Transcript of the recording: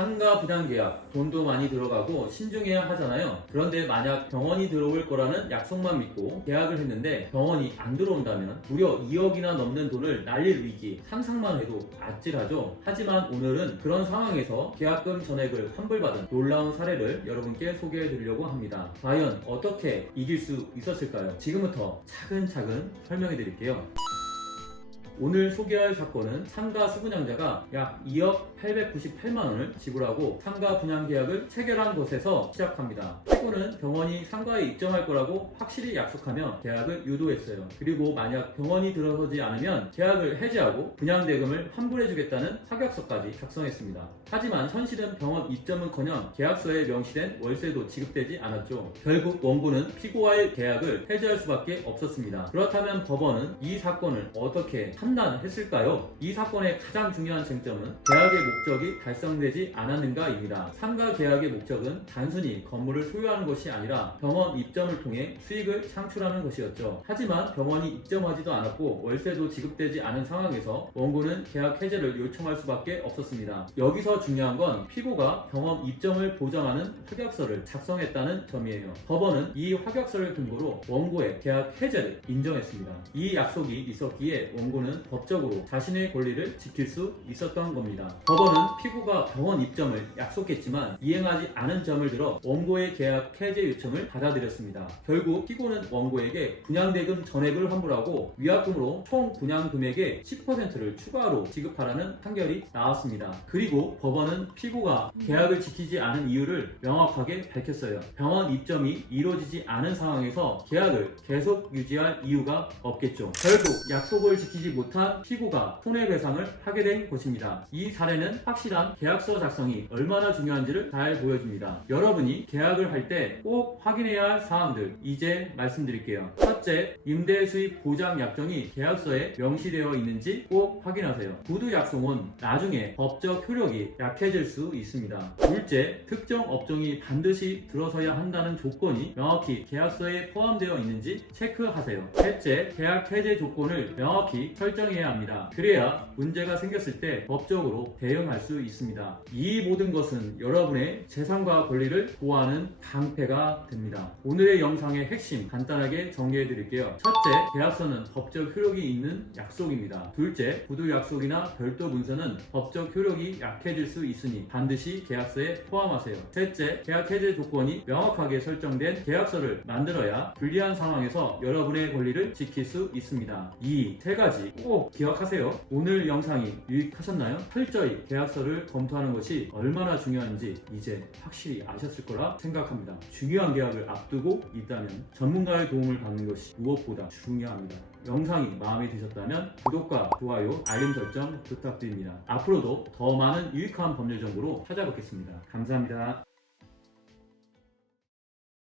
상가 분양 계약 돈도 많이 들어가고 신중해야 하잖아요. 그런데 만약 병원이 들어올 거라는 약속만 믿고 계약을 했는데 병원이 안 들어온다면 무려 2억이나 넘는 돈을 날릴 위기, 상상만 해도 아찔하죠. 하지만 오늘은 그런 상황에서 계약금 전액을 환불받은 놀라운 사례를 여러분께 소개해 드리려고 합니다. 과연 어떻게 이길 수 있었을까요? 지금부터 차근차근 설명해 드릴게요. 오늘 소개할 사건은 상가 수분양자가 약 2억 898만원을 지불하고 상가 분양 계약을 체결한 것에서 시작합니다. 피고는 병원이 상가에 입점할 거라고 확실히 약속하며 계약을 유도했어요. 그리고 만약 병원이 들어서지 않으면 계약을 해지하고 분양대금을 환불해주겠다는 확약서까지 작성했습니다. 하지만 현실은 병원 입점은커녕 계약서에 명시된 월세도 지급되지 않았죠. 결국 원고는 피고와의 계약을 해지할 수밖에 없었습니다. 그렇다면 법원은 이 사건을 어떻게 판단했을까요? 이 사건의 가장 중요한 쟁점은 계약의 목적이 달성되지 않았는가입니다. 상가 계약의 목적은 단순히 건물을 소유하는 것이 아니라 병원 입점을 통해 수익을 창출하는 것이었죠. 하지만 병원이 입점하지도 않았고 월세도 지급되지 않은 상황에서 원고는 계약 해제를 요청할 수밖에 없었습니다. 여기서 중요한 건 피고가 병원 입점을 보장하는 확약서를 작성했다는 점이에요. 법원은 이 확약서를 근거로 원고의 계약 해제를 인정했습니다. 이 약속이 있었기에 원고는 법적으로 자신의 권리를 지킬 수 있었던 겁니다. 법원은 피고가 병원 입점을 약속했지만 이행하지 않은 점을 들어 원고의 계약 해제 요청을 받아들였습니다. 결국 피고는 원고에게 분양대금 전액을 환불하고 위약금으로 총 분양 금액의 10%를 추가로 지급하라는 판결이 나왔습니다. 그리고 법원은 피고가 계약을 지키지 않은 이유를 명확하게 밝혔어요. 병원 입점이 이루어지지 않은 상황에서 계약을 계속 유지할 이유가 없겠죠. 결국 약속을 지키지 못한 피고가 손해배상을 하게 된 것입니다. 이 사례는 확실한 계약서 작성이 얼마나 중요한지를 잘 보여줍니다. 여러분이 계약을 할 때 꼭 확인해야 할 사항들 이제 말씀드릴게요. 첫째, 임대 수익 보장 약정이 계약서에 명시되어 있는지 꼭 확인하세요. 구두 약속은 나중에 법적 효력이 약해질 수 있습니다. 둘째, 특정 업종이 반드시 들어서야 한다는 조건이 명확히 계약서에 포함되어 있는지 체크하세요. 셋째, 계약 해제 조건을 명확히 설정해야 합니다. 그래야 문제가 생겼을 때 법적으로 대응할 수 있습니다. 이 모든 것은 여러분의 재산과 권리를 보호하는 방패가 됩니다. 오늘의 영상의 핵심 간단하게 정리해 드릴게요. 첫째, 계약서는 법적 효력이 있는 약속입니다. 둘째, 구두 약속이나 별도 문서는 법적 효력이 약해질 수 있으니 반드시 계약서에 포함하세요. 셋째, 계약 해제 조건이 명확하게 설정된 계약서를 만들어야 불리한 상황에서 여러분의 권리를 지킬 수 있습니다. 이 세 가지 꼭 기억하세요. 오늘 영상이 유익하셨나요? 철저히 계약서를 검토하는 것이 얼마나 중요한지 이제 확실히 아셨을 거라 생각합니다. 중요한 계약을 앞두고 있다면 전문가의 도움을 받는 것이 무엇보다 중요합니다. 영상이 마음에 드셨다면 구독과 좋아요, 알림 설정 부탁드립니다. 앞으로도 더 많은 유익한 법률 정보로 찾아뵙겠습니다. 감사합니다.